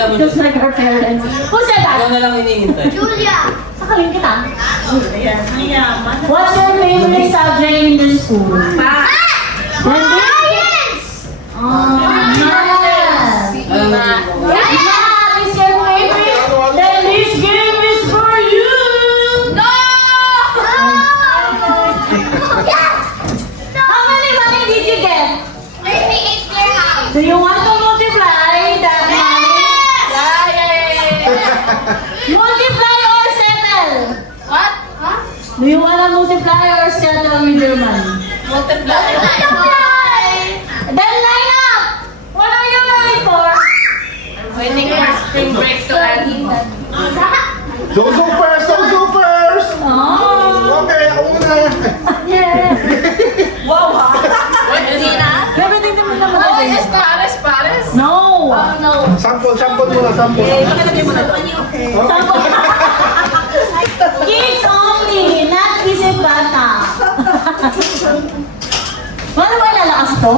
Just like her parents. Who said that? Ano na lang hinihintay? Julia! Sakaling kita. What's your favorite subject in the school? Science! Math is your favorite? Then this game is for you! No! How many money did you get? 38 dirham. Do you want to multiply that money? Multiply or settle? What? Huh? Do you want to multiply or settle with your money? Multiply. Then line up! What are you waiting for? Waiting for spring break to end. So supers! Oh! Okay, ako muna. Yeah! Sina? Bebe, tingnan mo naman Oh, natin. yes, Paris. No! No. Sample muna, sample. Kids only, not isip bata. Paano ba lalakas to?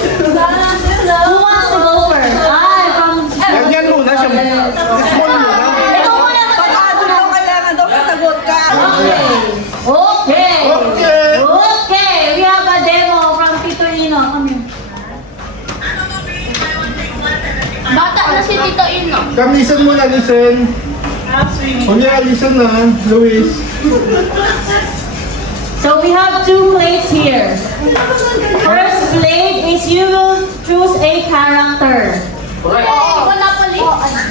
Who wants to go first? Ay, from... Ganyan muna siya. Small muna. Ikaw muna Pag-ado daw kailangan daw kasagot ka. Okay. Okay. Okay. We have a demo from Tito Ino. Come here. Bata na si Tito Ino. Come, listen muna, listen. Kuya, listen na, Luis. So we have two plates here. First plate is you will choose a character. Monopoly.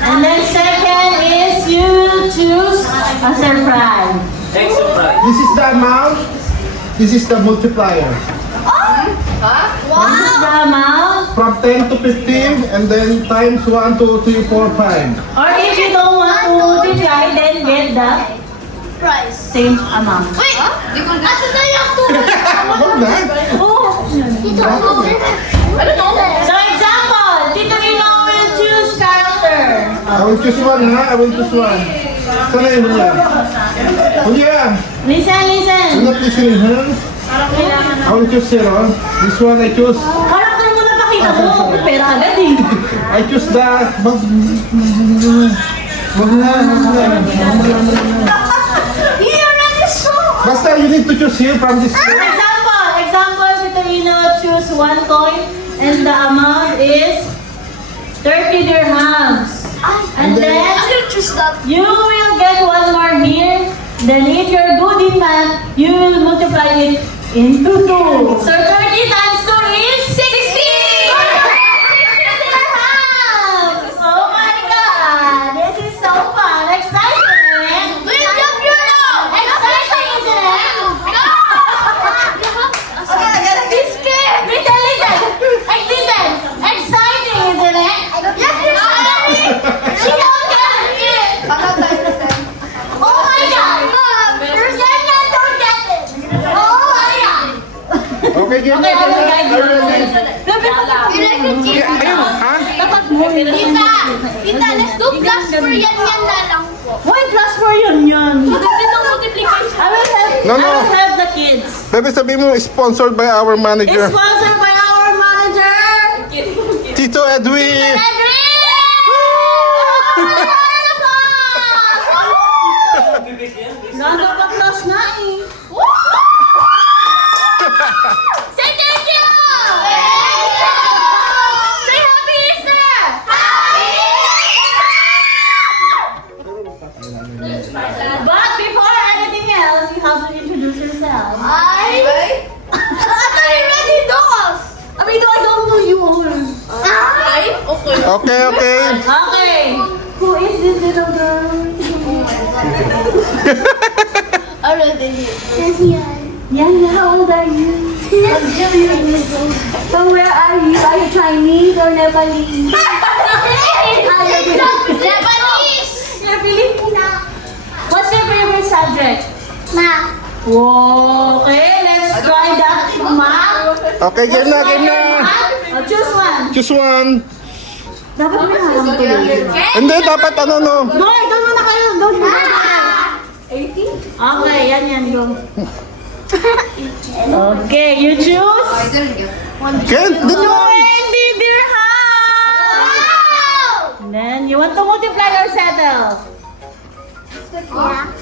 And then second is you will choose a surprise. Thanks, surprise. This is the amount. This is the multiplier. This is the amount. From 10 to 15, and then times 1, 2, 3, 4, 5. Or if you don't want to multiply, then get the Price. same amount. Wait! Di ko na. Asa na yung tubig? Huwag na. Oh. Tito, ano to? So example, Tito Ino will choose character. I will choose one, ha? I will choose one. Sana yun, Kuya. Kuya, Listen, you're listen. not listening, ha? I will choose zero. This one I choose. Character mo na pakita mo. Pera agad eh. I choose the... You already saw. Basta, you need to choose here from this plate. Example, Tito Ino choose one coin and the amount is 30 dirhams. And then I will choose that. you will get one more here. Then if you're good in math, you will multiply it into 2. So 30 times 2 is 60! dirhams! Oh my God! This is so fun! Exciting! Eh? Wait, jump you now. Exciting, isn't it? No! This game. Listen, listen! Listen! Exciting, isn't it? Yes, She don't get it! Oh my God! Yan, don't get it! Oh my God! Okay, game Okay, na. okay, guys. Ayun, ha? Dapat mo Tita, let's do plus for yan na lang po. Why plus for yun? Kasi itong multiplication. I will help, No, I no. will help the kids. Bebe, sabihin mo, sponsored by our It's manager, sponsored by our manager, Tito Edwin. Edwin! Nakaka-plus na eh. Say thank you! Say happy Easter! But before anything else, you have to introduce yourself. I thought you ready those. I mean, I don't know you all. Okay. Okay, okay. Okay. Who is this little girl? Already. Yana, how old are you? So where are you? Are you Chinese or Nepalese? Japanese. You're Filipina. What's your favorite subject? Math. Okay, let's try that. Math. Okay, game na, game na. Oh, choose one. Choose one. Dapat may harap ko dito. Hindi, dapat ano, no. Doon muna kayo. Doon muna kayo. 80? Okay, yan, go. Okay, you choose. Ken, dun yun. 20 dirham. Then you want to multiply or settle?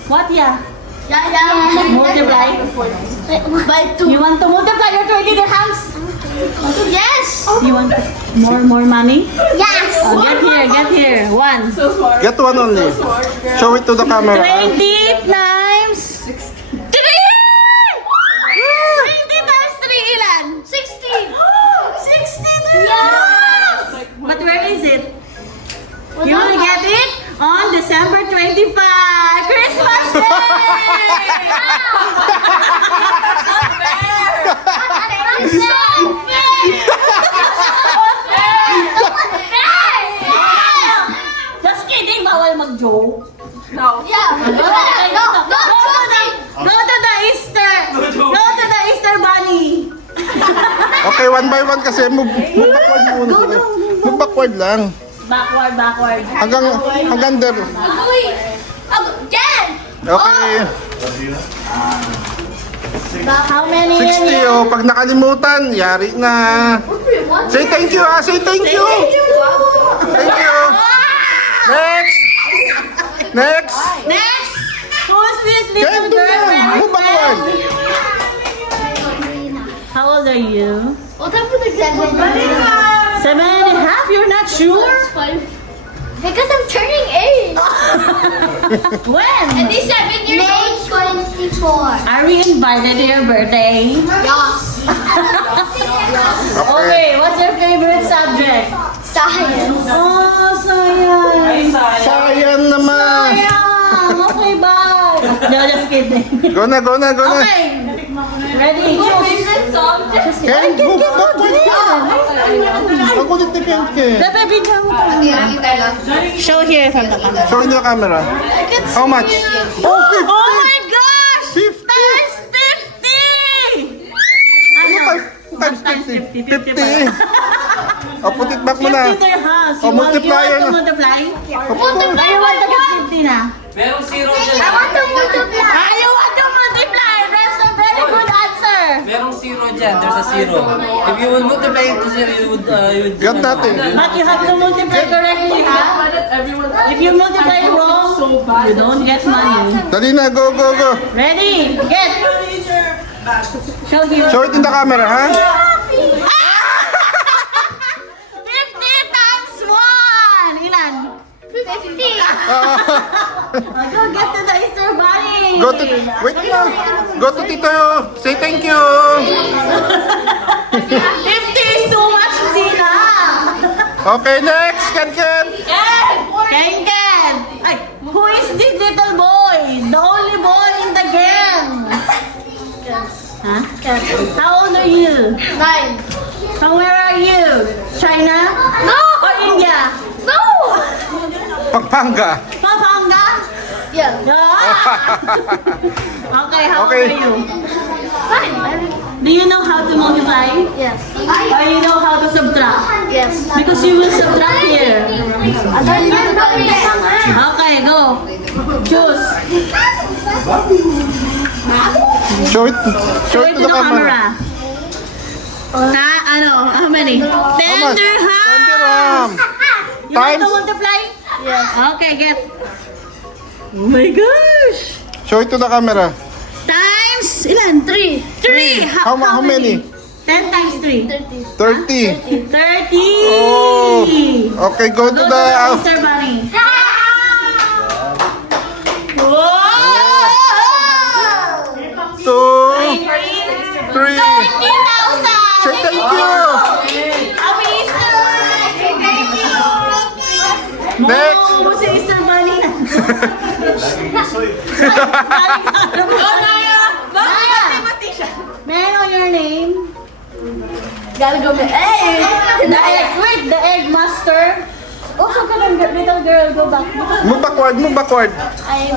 What yeah? Multiply. By 2. You want to multiply your 20 dirhams? Yes. You want more money? Yes. Get here. 1. Get one only. Show it to the camera. 20 times 3! 20 times 3 ilan? 16. 16 dirhams! But where is it? You will get it on December 25, Christmas Day! Just kidding, bawal mag-joke. Yeah. Go to the Easter. Go to the Easter bunny. Okay, one by one kasi move backward muna. Move backward lang. Backward. Hanggang there. Again. Okay. How many? 60 oh. Pag nakalimutan, yari na. Say thank you ah. Say thank you. Thank you. Next. Next. Who's this little Ken, doon girl? lang. Move backward. How old are you? What time for the 7? 7.5? You're not sure? Because I'm turning 8. When? And he's 7 years old. May 24. Are we invited to your birthday? Yes. Okay, what's your favorite subject? Science. Oh, science. Sayang naman. Sayang. Okay, bye. No, just kidding. Go na. Okay. Ready? Choose. Ken, move backward ka. Ang kulit ni Ken. Bebe, bigyan mo. Show here from the camera. Show in the camera. How much? Oh, 50. Oh my gosh! 50. Times 50! Ano times 50? 50. Oh, put it back mo na. 50 dirhams. Oh, multiplier You want to na. multiply? Multiply. You want to get 50 na? Merong zero dyan. I want to multiply. You want to multiply? That's a very good answer. Merong zero dyan. There's a zero. If you would multiply it to zero, you would... Got natin. But you have to multiply correctly, ha? If you multiply wrong, you don't get money. Dali na, go. Ready? Get! Show here. Show it in the camera, ha? 50 times 1! Ilan? 50. Go get to the Easter bunny! Wait na. Go to Tito. Say thank you. 50 is too much, Sina! Okay, next. Ken. Ken! Ay, who is this little boy? The only boy in the gang! Huh? How old are you? 9. From where are you? China? No. Or India? No. Pampanga. Pampanga? Yeah. Okay, how old Okay. are you? 9. Do you know how to multiply? Yes. Or you know how to subtract? Yes. Because you will subtract here. I Okay, go. Choose. Show it Show to the camera. How many? 10 How much? 10 dirham. dirham. You want to Times? multiply? Yes. Okay, get. Oh my gosh. Show it to the camera. Times, ilan? 3. 3. How many? 10 times 3. 30. 30. Oh. Okay, go to Go to the... the Easter bunny. Whoa! 2, 3. 30,000. Say thank you. Happy Easter! Next. No, si Easter bunny na. Naya! May I know your name? Gotta go back. Hey! Wait, the egg master. Oh, so ka lang, little girl, go back. Move backward. I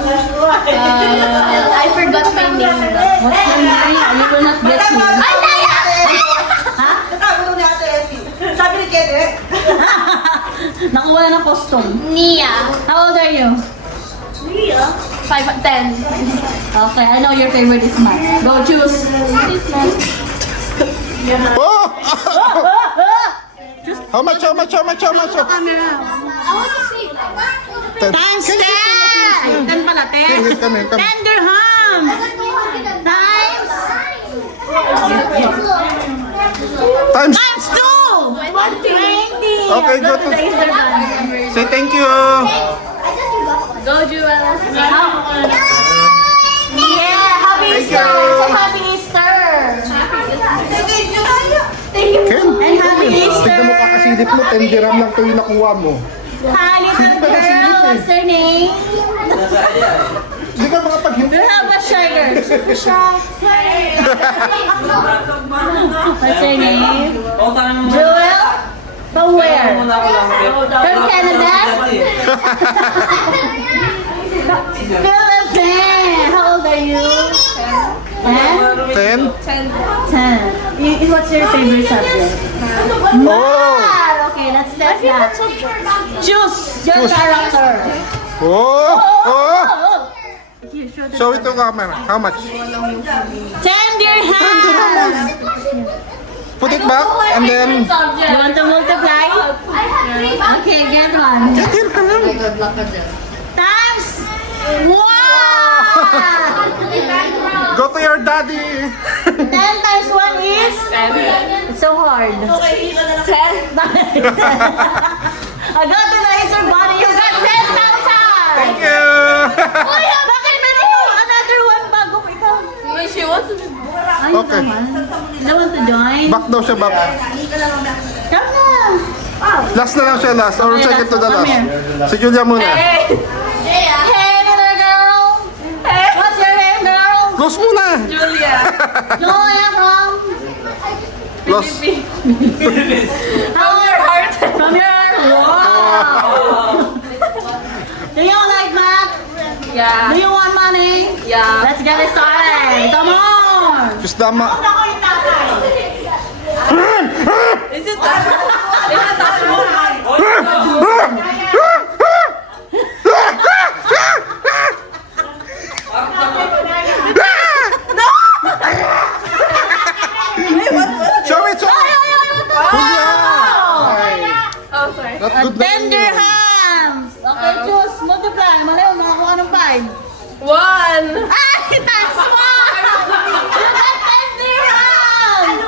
forgot my name. What's your name? You will not get me. Ay, Naya! Ha? Nakabalo ni Ate Effie. Sabi ni Kete, Nakuha na ng costume. Nia. How old are you? Nia? 5, 10. Okay, I know your favorite is math. Go choose. Oh! How much? Camera. I want to see. Times 10! 10 pala, 10. Here, come here, come. 10 dirhams! Times Times. Times 2! 20! Okay, go to- the Easter bunny. Say thank you. Go, Jewel. Yeah, happy Thank Easter! you. Say happy Easter! Ken, And happy Easter! tignan mo kakasilip mo. 10 dirham lang ito yung nakuha mo. Hi, little girl! What's your name? Hindi ka makapag-hintay. You have a sugar. What's your name? Oh, tangan mo. Joel? From where? Muna ako lang. From Canada? Philippines! How old are you? 10? 10? 10. What's your favorite subject? Oh! Math! Okay, let's test that. Choose your character. Oh! Oh! Here, show the Show it to camera. How much? 10 dirhams! Put it back and then... You want to multiply? Okay, get one. Here ka lang. Times 1! Go to your daddy. 10 times 1 is? It's so hard. 10. I got the nicer body. You got 10,000! Thank you. Bakit meron mo another one bago ikaw? She wants to be Ay, Okay. You don't want to join? Back daw siya, back. Come na! Last na lang siya, last. Or Okay, second to the last. Come last. Si Julia muna. Hey, little girl! What's your name, girl? Close muna. Julia. Julia from? Close. From your heart. From your heart. Wow. Do you like math? Yeah. Do you want money? Yeah. Let's get it started. Come on. Just dama. Is it touchable? Show it, show it. Julia. Oh, sorry. Not good na 10 dirhams. Okay, choose. Multiply. Mali, makakuha ng 5. 1. Ay, times 1! You got 10 dirhams!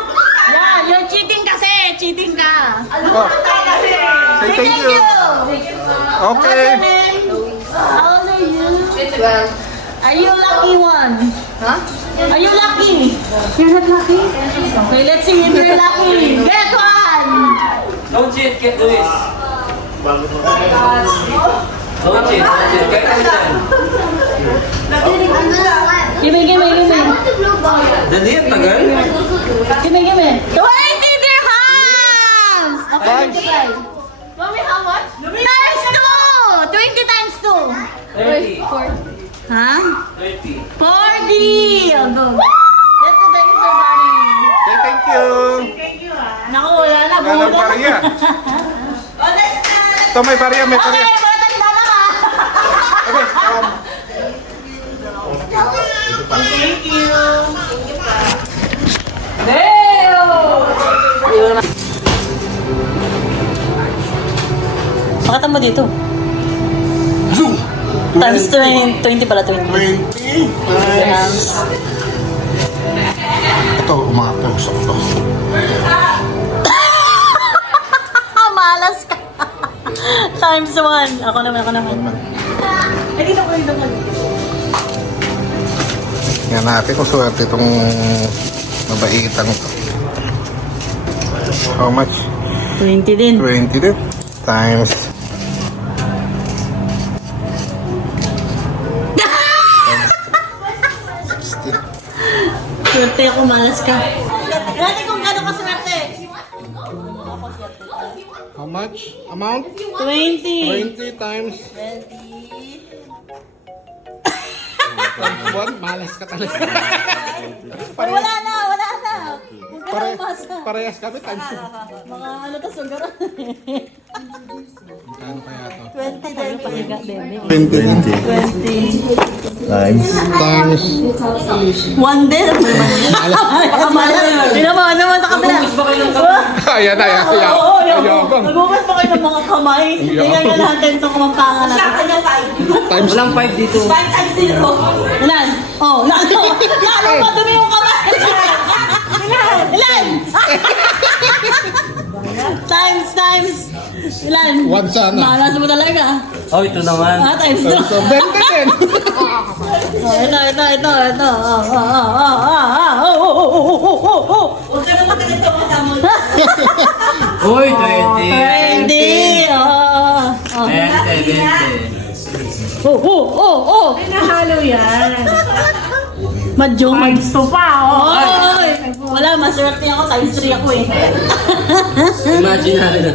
Yeah, you're cheating kasi. Cheating ka. Oh. Say thank you. What's Okay. your name? How old are you? 12. Are you lucky one? Huh? Are you lucky? You're not lucky? Okay, let's see if you're lucky. Get one! Don't cheat, get do this. Don't cheat, don't cheat. Get it done. Give me. Dali, tagal. Give me. 20 dirhams! Okay, Thanks. Mommy, how much? Times 2! 20 times 2. 30. Huh? 30. 40! I'll go. Let's do the Easter bunny. Say thank you. Naku, wala na. Wala ng Bumunod. barya. Ito may barya, may barya. Okay, matanda na ka. Okay, Thank you. Pakita mo dito. Times 20 pala, 20. 20 times. Ito, umapos ako. Malas ka. Times 1. Ako naman. Ay, dito ko. Yan natin kung swerte itong mabaitan ito. How much? 20 din. 20 din. Times. Swerte ako, malas ka. Natin kung gano'n ka swerte. How much? Amount? 20. 20 times. 1, malas ka talaga. Wala na. Huwag ka Parehas kami, times 2. Mga ano to, sugar. Kano kaya to? 20 din. Pahiga, baby. 20. 20. Times. Times. One day. Ano mo sa kabila? Ayan na, ayan. Oo, Ayabang. Nagugas pa kayo ng mga kamay. Tingnan nga natin itong kumampangan Sa natin. kanya 5. Times. Walang 5 dito. 5 times 0. Ilan? Oh, lalo pa dumi yung kamay. Ilan? Times. Ilan? 1 sana. Malas mo talaga. Oh, ito naman. Times 2. So, 20 din. Ito. Huwag ka na makinig sa mga mo. Uy, 20. 20. 20. Ay, nahalo yan. Madyo. Times 2 pa, Wala, maswerte ako. Times 3 ako eh. Imagine natin.